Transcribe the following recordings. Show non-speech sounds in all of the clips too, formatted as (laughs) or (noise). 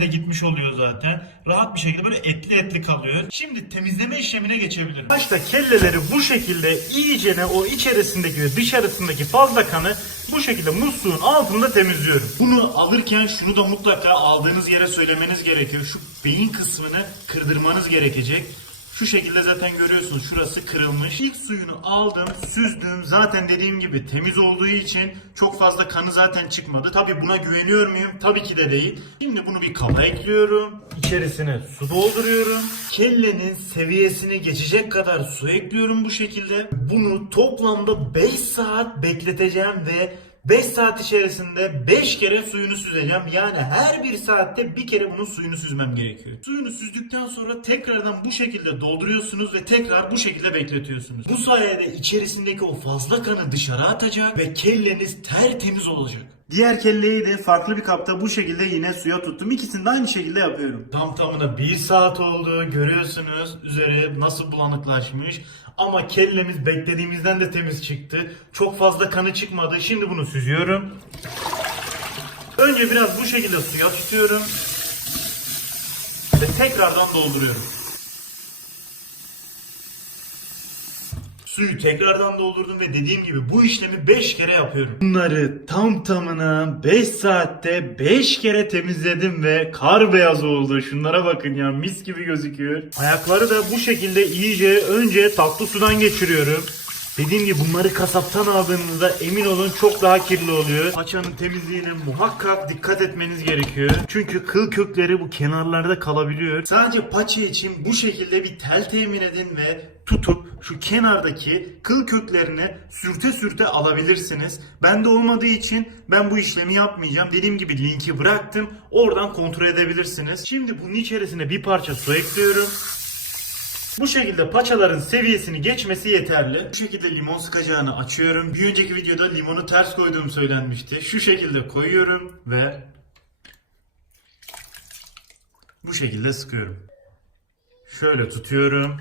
de gitmiş oluyor zaten. Rahat bir şekilde böyle etli etli kalıyor. Şimdi temizleme işlemine geçebilirim. Başta kelleleri bu şekilde iyicene o içerisindeki ve dışarısındaki fazla kanı bu şekilde musluğun altında temizliyorum. Bunu alırken şunu da mutlaka aldığınız yere söylemeniz gerekiyor. Şu beyin kısmını kırdırmanız gerekecek. Şu şekilde zaten görüyorsunuz şurası kırılmış. İlk suyunu aldım, süzdüm. Zaten dediğim gibi temiz olduğu için çok fazla kanı zaten çıkmadı. Tabi buna güveniyor muyum? Tabii ki de değil. Şimdi bunu bir kaba ekliyorum. İçerisine su dolduruyorum. Kellenin seviyesini geçecek kadar su ekliyorum bu şekilde. Bunu toplamda 5 saat bekleteceğim ve 5 saat içerisinde 5 kere suyunu süzeceğim. Yani her bir saatte bir kere bunun suyunu süzmem gerekiyor. Suyunu süzdükten sonra tekrardan bu şekilde dolduruyorsunuz ve tekrar bu şekilde bekletiyorsunuz. Bu sayede içerisindeki o fazla kanı dışarı atacak ve kelleniz tertemiz olacak. Diğer kelleyi de farklı bir kapta bu şekilde yine suya tuttum. İkisini de aynı şekilde yapıyorum. Tam tamına 1 saat oldu. Görüyorsunuz üzeri nasıl bulanıklaşmış. Ama kellemiz beklediğimizden de temiz çıktı. Çok fazla kanı çıkmadı. Şimdi bunu süzüyorum. Önce biraz bu şekilde suya tutuyorum. Ve tekrardan dolduruyorum. Suyu tekrardan doldurdum ve dediğim gibi bu işlemi 5 kere yapıyorum. Bunları tam tamına 5 saatte 5 kere temizledim ve kar beyaz oldu. Şunlara bakın ya mis gibi gözüküyor. Ayakları da bu şekilde iyice önce tatlı sudan geçiriyorum. Dediğim gibi bunları kasaptan aldığınızda emin olun çok daha kirli oluyor. Paçanın temizliğine muhakkak dikkat etmeniz gerekiyor. Çünkü kıl kökleri bu kenarlarda kalabiliyor. Sadece paça için bu şekilde bir tel temin edin ve tutup şu kenardaki kıl köklerini sürte sürte alabilirsiniz. Bende olmadığı için ben bu işlemi yapmayacağım. Dediğim gibi linki bıraktım. Oradan kontrol edebilirsiniz. Şimdi bunun içerisine bir parça su ekliyorum. Bu şekilde paçaların seviyesini geçmesi yeterli. Bu şekilde limon sıkacağını açıyorum. Bir önceki videoda limonu ters koyduğum söylenmişti. Şu şekilde koyuyorum ve bu şekilde sıkıyorum. Şöyle tutuyorum.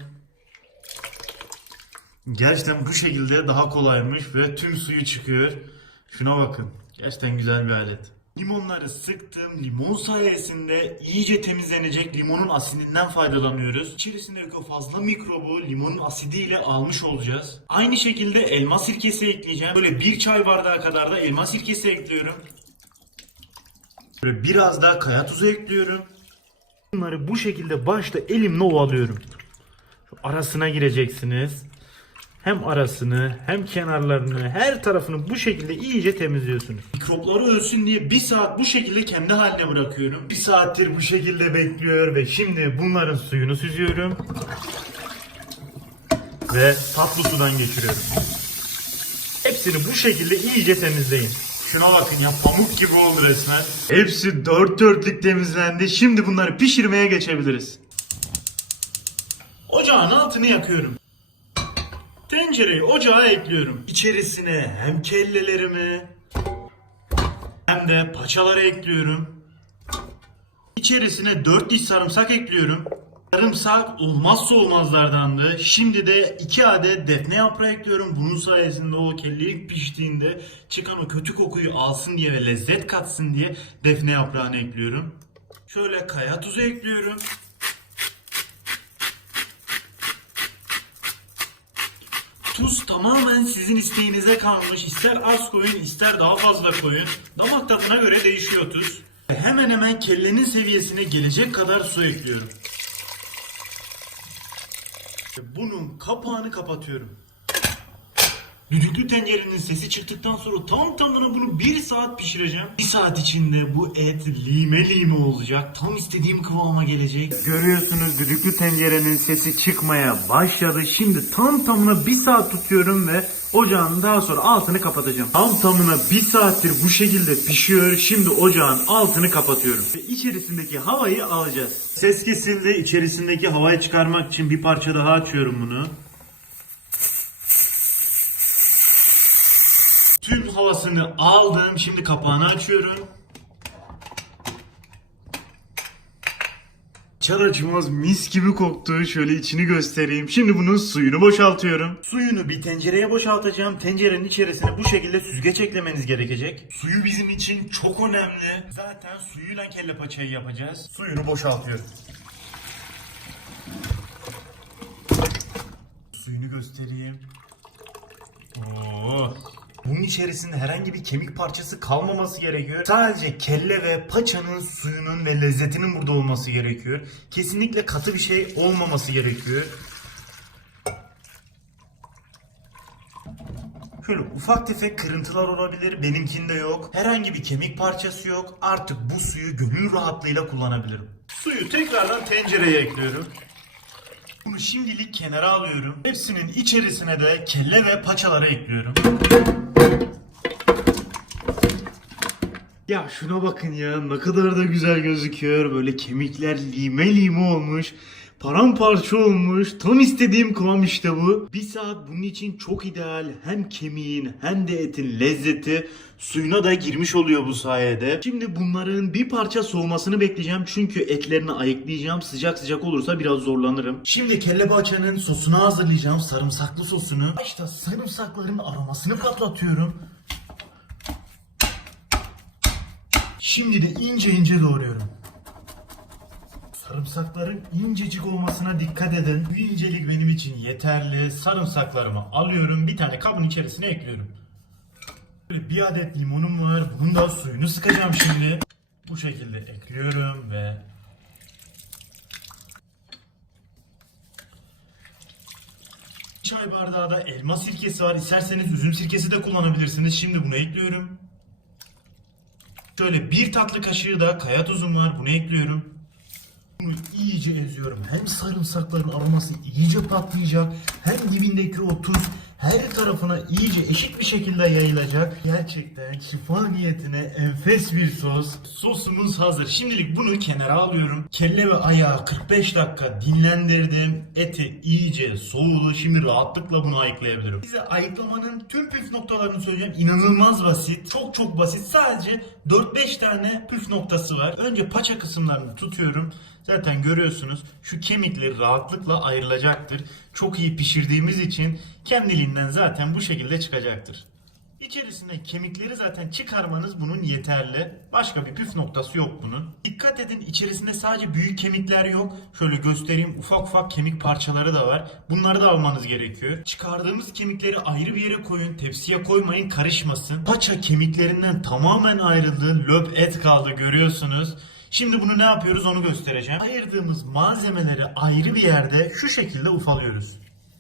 Gerçekten bu şekilde daha kolaymış ve tüm suyu çıkıyor. Şuna bakın. Gerçekten güzel bir alet. Limonları sıktım. Limon sayesinde iyice temizlenecek limonun asidinden faydalanıyoruz. İçerisindeki o fazla mikrobu limonun asidiyle almış olacağız. Aynı şekilde elma sirkesi ekleyeceğim. Böyle bir çay bardağı kadar da elma sirkesi ekliyorum. Böyle biraz daha kaya tuzu ekliyorum. Bunları bu şekilde başta elimle ovalıyorum. Şu arasına gireceksiniz. Hem arasını hem kenarlarını her tarafını bu şekilde iyice temizliyorsunuz. Mikropları ölsün diye bir saat bu şekilde kendi haline bırakıyorum. Bir saattir bu şekilde bekliyor ve şimdi bunların suyunu süzüyorum. Ve tatlı sudan geçiriyorum. Hepsini bu şekilde iyice temizleyin. Şuna bakın ya pamuk gibi oldu resmen. Hepsi dört dörtlük temizlendi. Şimdi bunları pişirmeye geçebiliriz. Ocağın altını yakıyorum. Tencereyi ocağa ekliyorum. İçerisine hem kellelerimi hem de paçaları ekliyorum. İçerisine 4 diş sarımsak ekliyorum. Sarımsak olmazsa olmazlardandı. Şimdi de 2 adet defne yaprağı ekliyorum. Bunun sayesinde o kelle ilk piştiğinde çıkan o kötü kokuyu alsın diye ve lezzet katsın diye defne yaprağını ekliyorum. Şöyle kaya tuzu ekliyorum. Tuz tamamen sizin isteğinize kalmış. İster az koyun ister daha fazla koyun. Damak tadına göre değişiyor tuz. Hemen hemen kellenin seviyesine gelecek kadar su ekliyorum. Bunun kapağını kapatıyorum. Düdüklü tencerenin sesi çıktıktan sonra tam tamına bunu bir saat pişireceğim. Bir saat içinde bu et lime lime olacak. Tam istediğim kıvama gelecek. Görüyorsunuz düdüklü tencerenin sesi çıkmaya başladı. Şimdi tam tamına bir saat tutuyorum ve ocağın daha sonra altını kapatacağım. Tam tamına bir saattir bu şekilde pişiyor. Şimdi ocağın altını kapatıyorum. Ve içerisindeki havayı alacağız. Ses kesildi. İçerisindeki havayı çıkarmak için bir parça daha açıyorum bunu. Tüm havasını aldım. Şimdi kapağını açıyorum. Açar açmaz mis gibi koktu. Şöyle içini göstereyim. Şimdi bunun suyunu boşaltıyorum. Suyunu bir tencereye boşaltacağım. Tencerenin içerisine bu şekilde süzgeç eklemeniz gerekecek. Suyu bizim için çok önemli. Zaten suyuyla kelle paçayı yapacağız. Suyunu boşaltıyorum. Suyunu göstereyim. Oo. İçerisinde herhangi bir kemik parçası kalmaması gerekiyor. Sadece kelle ve paçanın suyunun ve lezzetinin burada olması gerekiyor. Kesinlikle katı bir şey olmaması gerekiyor. Şöyle ufak tefek kırıntılar olabilir. Benimkinde yok. Herhangi bir kemik parçası yok. Artık bu suyu gönül rahatlığıyla kullanabilirim. Suyu tekrardan tencereye ekliyorum. Bunu şimdilik kenara alıyorum. Hepsinin içerisine de kelle ve paçaları ekliyorum. Ya şuna bakın ya ne kadar da güzel gözüküyor. Böyle kemikler lime lime olmuş. Paramparça olmuş. Tam istediğim kıvam işte bu. Bir saat bunun için çok ideal. Hem kemiğin hem de etin lezzeti suyuna da girmiş oluyor bu sayede. Şimdi bunların bir parça soğumasını bekleyeceğim. Çünkü etlerini ayıklayacağım. Sıcak sıcak olursa biraz zorlanırım. Şimdi kelle paçanın sosunu hazırlayacağım. Sarımsaklı sosunu. Başta sarımsakların aromasını patlatıyorum. Şimdi de ince ince doğruyorum. Sarımsakların incecik olmasına dikkat edin. Bu incelik benim için yeterli. Sarımsaklarımı alıyorum. Bir tane kabın içerisine ekliyorum. Böyle bir adet limonum var. Bunun da suyunu sıkacağım şimdi. Bu şekilde ekliyorum ve çay bardağı da elma sirkesi var. İsterseniz üzüm sirkesi de kullanabilirsiniz. Şimdi bunu ekliyorum. Şöyle bir tatlı kaşığı da kaya tuzum var. Bunu ekliyorum. Bunu iyice eziyorum. Hem sarımsakların aroması iyice patlayacak. Hem dibindeki o tuz her tarafına iyice eşit bir şekilde yayılacak. Gerçekten şifa niyetine enfes bir sos. Sosumuz hazır. Şimdilik bunu kenara alıyorum. Kelle ve ayağı 45 dakika dinlendirdim. Eti iyice soğudu. Şimdi rahatlıkla bunu ayıklayabilirim. Size ayıklamanın tüm püf noktalarını söyleyeceğim. İnanılmaz basit. Çok çok basit. Sadece 4-5 tane püf noktası var. Önce paça kısımlarını tutuyorum. Zaten görüyorsunuz şu kemikleri rahatlıkla ayrılacaktır. Çok iyi pişirdiğimiz için kendiliğinden zaten bu şekilde çıkacaktır. İçerisinde kemikleri zaten çıkarmanız bunun yeterli. Başka bir püf noktası yok bunun. Dikkat edin içerisinde sadece büyük kemikler yok. Şöyle göstereyim ufak ufak kemik parçaları da var. Bunları da almanız gerekiyor. Çıkardığımız kemikleri ayrı bir yere koyun. Tepsiye koymayın karışmasın. Paça kemiklerinden tamamen ayrıldı. Löp et kaldı görüyorsunuz. Şimdi bunu ne yapıyoruz onu göstereceğim. Ayırdığımız malzemeleri ayrı bir yerde şu şekilde ufalıyoruz.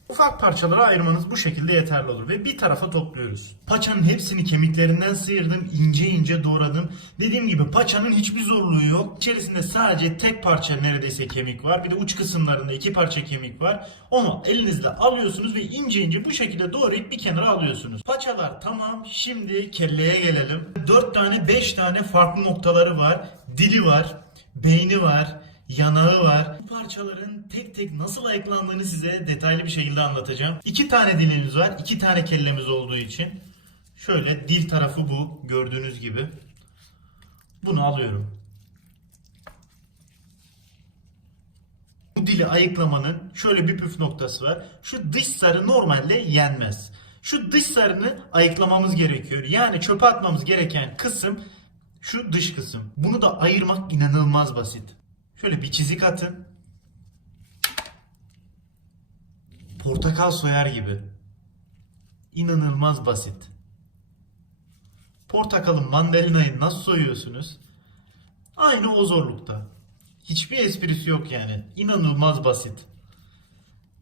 Ufak parçalara ayırmanız bu şekilde yeterli olur ve bir tarafa topluyoruz. Paçanın hepsini kemiklerinden sıyırdım, ince ince doğradım. Dediğim gibi paçanın hiçbir zorluğu yok. İçerisinde sadece tek parça neredeyse kemik var. Bir de uç kısımlarında iki parça kemik var. Onu elinizle alıyorsunuz ve ince ince bu şekilde doğrayıp bir kenara alıyorsunuz. Paçalar tamam. Şimdi kelleye gelelim. 4 tane 5 tane farklı noktaları var. Dili var, beyni var, yanağı var. Bu parçaların tek tek nasıl ayıklandığını size detaylı bir şekilde anlatacağım. İki tane dilimiz var. iki tane kellemiz olduğu için. Şöyle dil tarafı bu gördüğünüz gibi. Bunu alıyorum. Bu dili ayıklamanın şöyle bir püf noktası var. Şu dış sarı normalde yenmez. Şu dış sarını ayıklamamız gerekiyor. Yani çöpe atmamız gereken kısım şu dış kısım. Bunu da ayırmak inanılmaz basit. Şöyle bir çizik atın. Portakal soyar gibi. İnanılmaz basit. Portakalın mandalinayı nasıl soyuyorsunuz? Aynı o zorlukta. Hiçbir esprisi yok yani. İnanılmaz basit.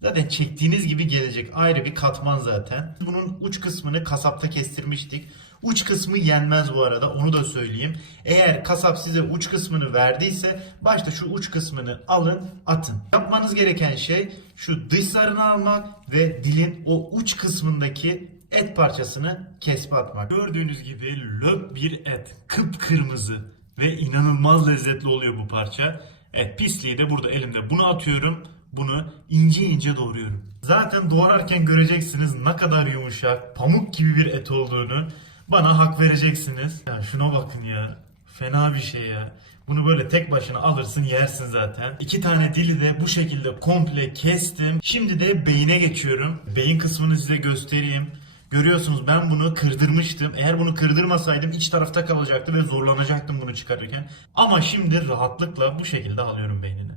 Zaten çektiğiniz gibi gelecek. Ayrı bir katman zaten. Bunun uç kısmını kasapta kestirmiştik. Uç kısmı yenmez bu arada onu da söyleyeyim. Eğer kasap size uç kısmını verdiyse başta şu uç kısmını alın atın. Yapmanız gereken şey şu dış zarını almak ve dilin o uç kısmındaki et parçasını kesip atmak. Gördüğünüz gibi löp bir et. Kıpkırmızı ve inanılmaz lezzetli oluyor bu parça. Evet pisliği de burada elimde. Bunu atıyorum. Bunu ince ince doğruyorum. Zaten doğrarken göreceksiniz ne kadar yumuşak, pamuk gibi bir et olduğunu. Bana hak vereceksiniz. Ya şuna bakın ya. Fena bir şey ya. Bunu böyle tek başına alırsın yersin zaten. İki tane dili de bu şekilde komple kestim. Şimdi de beyine geçiyorum. Beyin kısmını size göstereyim. Görüyorsunuz ben bunu kırdırmıştım. Eğer bunu kırdırmasaydım iç tarafta kalacaktı ve zorlanacaktım bunu çıkarırken. Ama şimdi rahatlıkla bu şekilde alıyorum beynini.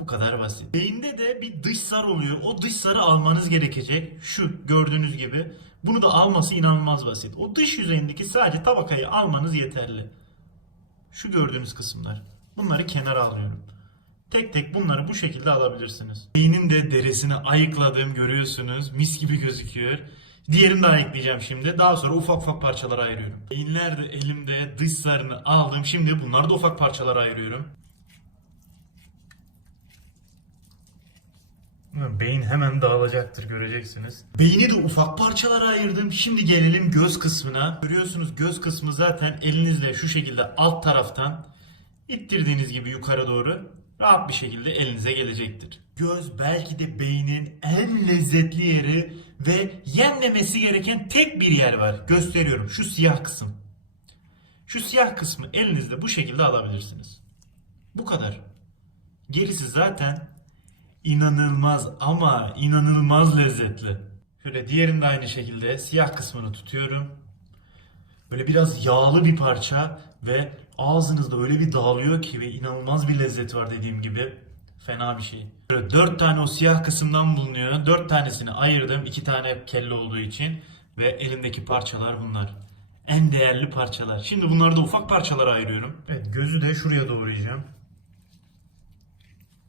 Bu kadar basit. Beyinde de bir dış sar oluyor. O dış sarı almanız gerekecek. Şu gördüğünüz gibi. Bunu da alması inanılmaz basit. O dış yüzeyindeki sadece tabakayı almanız yeterli. Şu gördüğünüz kısımlar. Bunları kenara alıyorum. Tek tek bunları bu şekilde alabilirsiniz. Beynin de derisini ayıkladım görüyorsunuz. Mis gibi gözüküyor. Diğerini de ayıklayacağım şimdi. Daha sonra ufak ufak parçalara ayırıyorum. Beyinler de elimde dış sarını aldım. Şimdi bunları da ufak parçalara ayırıyorum. Beyin hemen dağılacaktır göreceksiniz. Beyni de ufak parçalara ayırdım. Şimdi gelelim göz kısmına. Görüyorsunuz göz kısmı zaten elinizle şu şekilde alt taraftan ittirdiğiniz gibi yukarı doğru rahat bir şekilde elinize gelecektir. Göz belki de beynin en lezzetli yeri ve yenmemesi gereken tek bir yer var. Gösteriyorum şu siyah kısım. Şu siyah kısmı elinizde bu şekilde alabilirsiniz. Bu kadar. Gerisi zaten inanılmaz ama inanılmaz lezzetli. Şöyle diğerini de aynı şekilde siyah kısmını tutuyorum. Böyle biraz yağlı bir parça ve ağzınızda öyle bir dağılıyor ki ve inanılmaz bir lezzet var dediğim gibi. Fena bir şey. Böyle dört tane o siyah kısımdan bulunuyor. Dört tanesini ayırdım. iki tane kelle olduğu için. Ve elimdeki parçalar bunlar. En değerli parçalar. Şimdi bunları da ufak parçalara ayırıyorum. Evet gözü de şuraya doğrayacağım.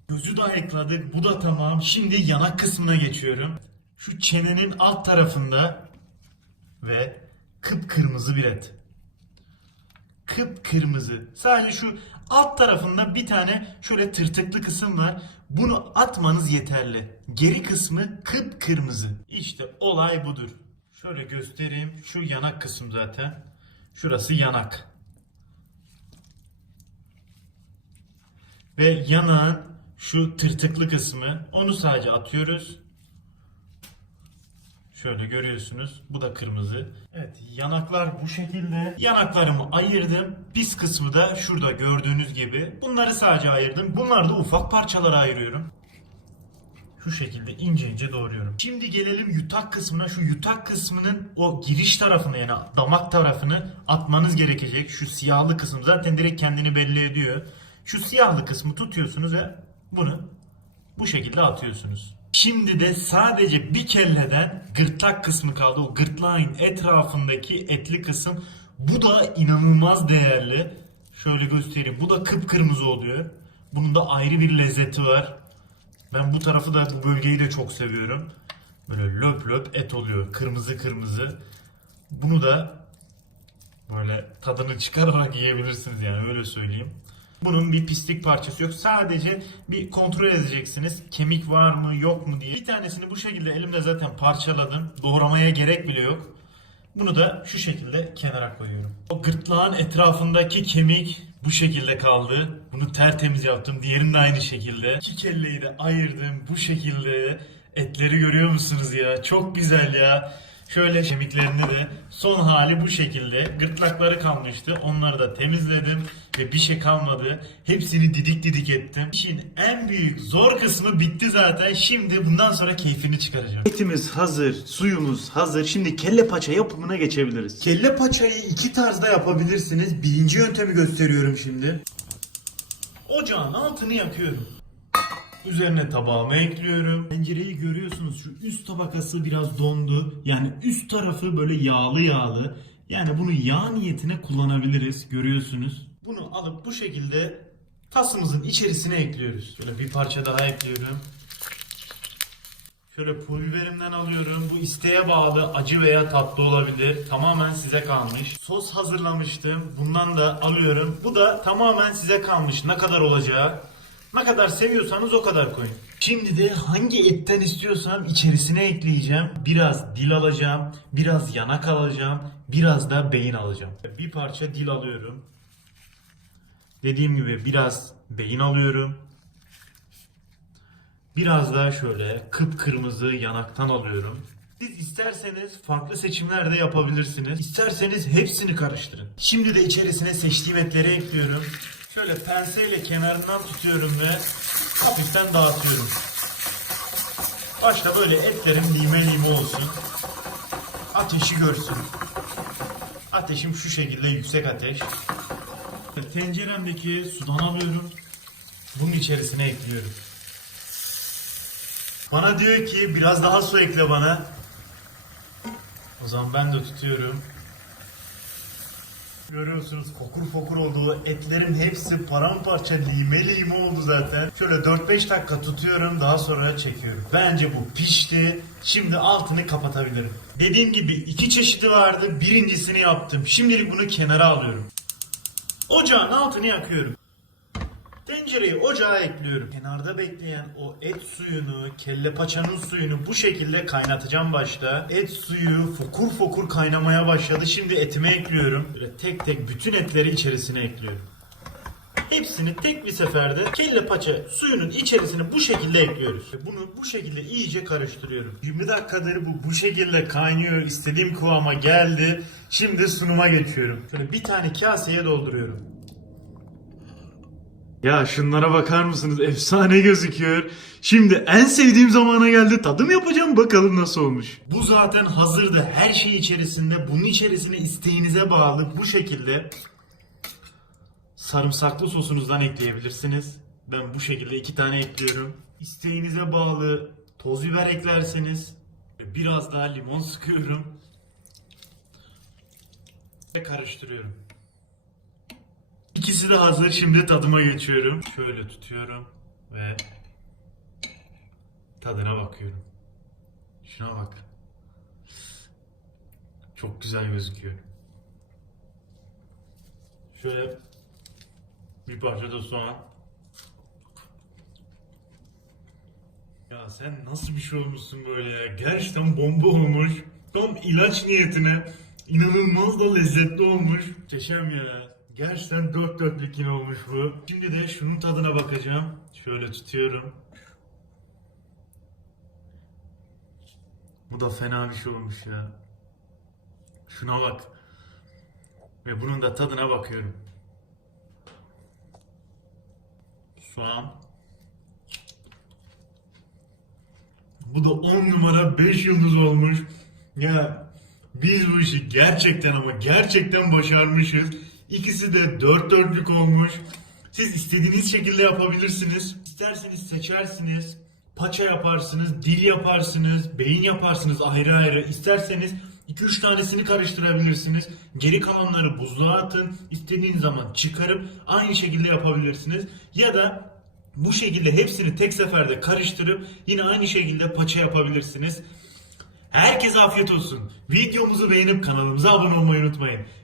Gözü de ayıkladık. Bu da tamam. Şimdi yanak kısmına geçiyorum. Şu çenenin alt tarafında ve kıpkırmızı bir et. Kıpkırmızı. Sadece şu alt tarafında bir tane şöyle tırtıklı kısım var. Bunu atmanız yeterli. Geri kısmı kıpkırmızı. İşte olay budur. Şöyle göstereyim. Şu yanak kısım zaten. Şurası yanak. Ve yanağın şu tırtıklı kısmı onu sadece atıyoruz. Şöyle görüyorsunuz. Bu da kırmızı. Evet yanaklar bu şekilde. Yanaklarımı ayırdım. Pis kısmı da şurada gördüğünüz gibi. Bunları sadece ayırdım. Bunları da ufak parçalara ayırıyorum. Şu şekilde ince ince doğruyorum. Şimdi gelelim yutak kısmına. Şu yutak kısmının o giriş tarafını yani damak tarafını atmanız gerekecek. Şu siyahlı kısım zaten direkt kendini belli ediyor. Şu siyahlı kısmı tutuyorsunuz ve bunu bu şekilde atıyorsunuz. Şimdi de sadece bir kelleden gırtlak kısmı kaldı. O gırtlağın etrafındaki etli kısım. Bu da inanılmaz değerli. Şöyle göstereyim. Bu da kıpkırmızı oluyor. Bunun da ayrı bir lezzeti var. Ben bu tarafı da bu bölgeyi de çok seviyorum. Böyle löp löp et oluyor. Kırmızı kırmızı. Bunu da böyle tadını (laughs) çıkararak yiyebilirsiniz yani öyle söyleyeyim. Bunun bir pislik parçası yok. Sadece bir kontrol edeceksiniz. Kemik var mı yok mu diye. Bir tanesini bu şekilde elimde zaten parçaladım. Doğramaya gerek bile yok. Bunu da şu şekilde kenara koyuyorum. O gırtlağın etrafındaki kemik bu şekilde kaldı. Bunu tertemiz yaptım. Diğerini de aynı şekilde. İki kelleyi de ayırdım bu şekilde. Etleri görüyor musunuz ya? Çok güzel ya. Şöyle kemiklerini de son hali bu şekilde. Gırtlakları kalmıştı. Onları da temizledim ve bir şey kalmadı. Hepsini didik didik ettim. İşin en büyük zor kısmı bitti zaten. Şimdi bundan sonra keyfini çıkaracağım. Etimiz hazır, suyumuz hazır. Şimdi kelle paça yapımına geçebiliriz. Kelle paçayı iki tarzda yapabilirsiniz. Birinci yöntemi gösteriyorum şimdi. Ocağın altını yakıyorum. Üzerine tabağımı ekliyorum. Tencereyi görüyorsunuz şu üst tabakası biraz dondu. Yani üst tarafı böyle yağlı yağlı. Yani bunu yağ niyetine kullanabiliriz. Görüyorsunuz. Bunu alıp bu şekilde tasımızın içerisine ekliyoruz. Şöyle bir parça daha ekliyorum. Şöyle pul biberimden alıyorum. Bu isteğe bağlı acı veya tatlı olabilir. Tamamen size kalmış. Sos hazırlamıştım. Bundan da alıyorum. Bu da tamamen size kalmış. Ne kadar olacağı. Ne kadar seviyorsanız o kadar koyun. Şimdi de hangi etten istiyorsam içerisine ekleyeceğim. Biraz dil alacağım. Biraz yanak alacağım. Biraz da beyin alacağım. Bir parça dil alıyorum. Dediğim gibi biraz beyin alıyorum. Biraz daha şöyle kıpkırmızı yanaktan alıyorum. Siz isterseniz farklı seçimler de yapabilirsiniz. İsterseniz hepsini karıştırın. Şimdi de içerisine seçtiğim etleri ekliyorum. Şöyle penseyle kenarından tutuyorum ve hafiften dağıtıyorum. Başta böyle etlerim lime lime olsun. Ateşi görsün. Ateşim şu şekilde yüksek ateş. Tenceremdeki sudan alıyorum. Bunun içerisine ekliyorum. Bana diyor ki biraz daha su ekle bana. O zaman ben de tutuyorum. Görüyorsunuz fokur fokur oldu. Etlerin hepsi paramparça lime lime oldu zaten. Şöyle 4-5 dakika tutuyorum daha sonra çekiyorum. Bence bu pişti. Şimdi altını kapatabilirim. Dediğim gibi iki çeşidi vardı. Birincisini yaptım. Şimdilik bunu kenara alıyorum. Ocağın altını yakıyorum. Tencereyi ocağa ekliyorum. Kenarda bekleyen o et suyunu, kelle paçanın suyunu bu şekilde kaynatacağım başta. Et suyu fokur fokur kaynamaya başladı. Şimdi etime ekliyorum. Böyle tek tek bütün etleri içerisine ekliyorum. Hepsini tek bir seferde kelle paça suyunun içerisine bu şekilde ekliyoruz. Bunu bu şekilde iyice karıştırıyorum. 20 dakikadır bu bu şekilde kaynıyor. İstediğim kıvama geldi. Şimdi sunuma geçiyorum. Şöyle bir tane kaseye dolduruyorum. Ya şunlara bakar mısınız? Efsane gözüküyor. Şimdi en sevdiğim zamana geldi. Tadım yapacağım bakalım nasıl olmuş. Bu zaten hazırdı. Her şey içerisinde. Bunun içerisine isteğinize bağlı bu şekilde sarımsaklı sosunuzdan ekleyebilirsiniz. Ben bu şekilde iki tane ekliyorum. İsteğinize bağlı toz biber eklerseniz biraz daha limon sıkıyorum ve karıştırıyorum. İkisi de hazır. Şimdi tadıma geçiyorum. Şöyle tutuyorum ve tadına bakıyorum. Şuna bak. Çok güzel gözüküyor. Şöyle bir parça da soğan. Ya sen nasıl bir şey olmuşsun böyle ya? Gerçekten bomba olmuş. Tam ilaç niyetine. inanılmaz da lezzetli olmuş. Muhteşem ya. Gerçekten dört dörtlük yine olmuş bu. Şimdi de şunun tadına bakacağım. Şöyle tutuyorum. Bu da fena bir şey olmuş ya. Şuna bak. Ve bunun da tadına bakıyorum. Soğan. Bu da 10 numara 5 yıldız olmuş. Ya biz bu işi gerçekten ama gerçekten başarmışız. İkisi de 4 dörtlük olmuş. Siz istediğiniz şekilde yapabilirsiniz. İsterseniz seçersiniz. Paça yaparsınız, dil yaparsınız, beyin yaparsınız ayrı ayrı. İsterseniz 2-3 tanesini karıştırabilirsiniz. Geri kalanları buzluğa atın. İstediğiniz zaman çıkarıp aynı şekilde yapabilirsiniz. Ya da bu şekilde hepsini tek seferde karıştırıp yine aynı şekilde paça yapabilirsiniz. Herkese afiyet olsun. Videomuzu beğenip kanalımıza abone olmayı unutmayın.